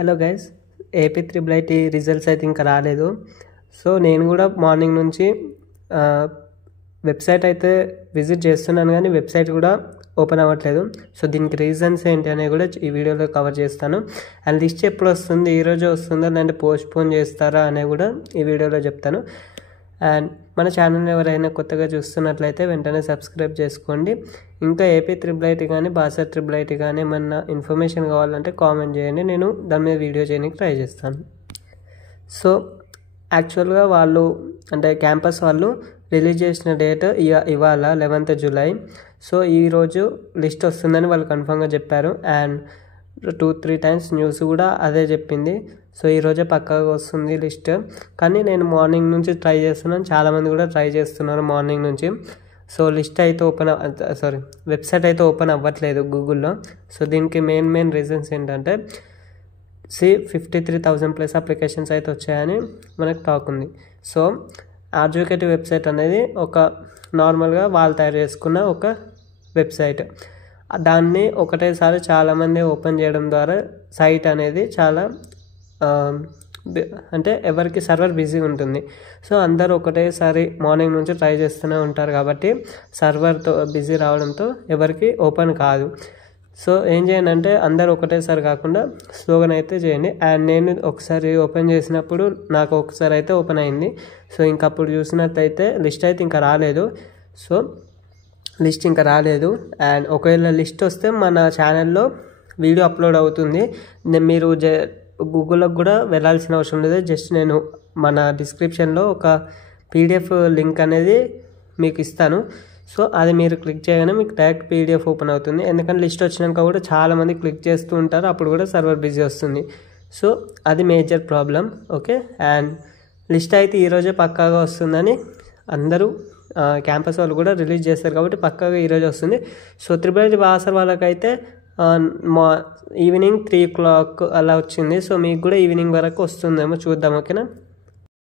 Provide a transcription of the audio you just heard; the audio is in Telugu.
Hello guys, AP triple IT results అయితే ఇంకా రాలేదు. సో నేను కూడా మార్నింగ్ నుంచి వెబ్సైట్ అయితే విజిట్ చేస్తున్నాను, కానీ వెబ్సైట్ కూడా ఓపెన్ అవ్వట్లేదు. సో దీనికి రీజన్స్ ఏంటి అనేది కూడా ఈ వీడియోలో కవర్ చేస్తాను. అండ్ లిస్ట్ ఎప్పుడు వస్తుంది, ఈరోజు వస్తుందా లేదంటే పోస్ట్పోన్ చేస్తారా అనేది కూడా ఈ వీడియోలో చెప్తాను. అండ్ మన ఛానల్ ఎవరైనా కొత్తగా చూస్తున్నట్లయితే వెంటనే సబ్స్క్రైబ్ చేసుకోండి. ఇంకా ఏపీ త్రిబుల్ ఐటీ కానీ బాసర్ త్రిబుల్ ఐటీ కానీ ఏమన్నా ఇన్ఫర్మేషన్ కావాలంటే కామెంట్ చేయండి, నేను దాని మీద వీడియో చేయడానికి ట్రై చేస్తాను. సో యాక్చువల్గా వాళ్ళు అంటే క్యాంపస్ వాళ్ళు రిలీజ్ చేసిన డేట్ ఇవాళ 11th July. సో ఈరోజు లిస్ట్ వస్తుందని వాళ్ళు కన్ఫర్మ్గా చెప్పారు. అండ్ 2-3 times న్యూస్ కూడా అదే చెప్పింది. సో ఈరోజే పక్కాగా వస్తుంది లిస్ట్. కానీ నేను మార్నింగ్ నుంచి ట్రై చేస్తున్నాను, చాలామంది కూడా ట్రై చేస్తున్నారు మార్నింగ్ నుంచి. సో లిస్ట్ అయితే వెబ్సైట్ అయితే ఓపెన్ అవ్వట్లేదు గూగుల్లో. సో దీనికి మెయిన్ రీజన్స్ ఏంటంటే 53,000+ అప్లికేషన్స్ అయితే వచ్చాయని మనకు టాక్ ఉంది. సో ఆర్జుకేటివ్ వెబ్సైట్ అనేది ఒక నార్మల్గా వాళ్ళు తయారు చేసుకున్న ఒక వెబ్సైట్. దాన్ని ఒకటేసారి చాలామంది ఓపెన్ చేయడం ద్వారా సైట్ అనేది చాలా అంటే ఎవరికి సర్వర్ బిజీ ఉంటుంది. సో అందరూ ఒకటేసారి మార్నింగ్ నుంచి ట్రై చేస్తూనే ఉంటారు కాబట్టి సర్వర్తో బిజీ రావడంతో ఎవరికి ఓపెన్ కాదు. సో ఏం చేయండి అంటే అందరూ ఒకటేసారి కాకుండా స్లోగానైతే చేయండి. అండ్ నేను ఒకసారి ఓపెన్ చేసినప్పుడు నాకు ఒకసారి అయితే ఓపెన్ అయింది. సో ఇంకప్పుడు చూసినట్టయితే లిస్ట్ అయితే ఇంకా రాలేదు. సో లిస్ట్ ఇంకా రాలేదు. అండ్ ఒకవేళ లిస్ట్ వస్తే మన ఛానల్లో వీడియో అప్లోడ్ అవుతుంది. మీరు గూగుల్లోకి కూడా వెళ్ళాల్సిన అవసరం లేదు. జస్ట్ నేను మన డిస్క్రిప్షన్లో ఒక PDF లింక్ అనేది మీకు ఇస్తాను. సో అది మీరు క్లిక్ చేయగానే మీకు డైరెక్ట్ PDF ఓపెన్ అవుతుంది. ఎందుకంటే లిస్ట్ వచ్చినాక కూడా చాలామంది క్లిక్ చేస్తూ ఉంటారు, అప్పుడు కూడా సర్వర్ బిజీ వస్తుంది. సో అది major problem. Okay, and list అయితే ఈరోజే పక్కాగా వస్తుందని అందరూ క్యాంపస్ వాళ్ళు కూడా రిలీజ్ చేస్తారు కాబట్టి పక్కాగా ఈరోజు వస్తుంది. సో త్రిబుల్ ఐటీ బాసర్ వాళ్ళకైతే ఈవినింగ్ 3 o'clock అలా వచ్చింది. సో మీకు కూడా ఈవినింగ్ వరకు వస్తుందేమో చూద్దాం. ఓకేనా.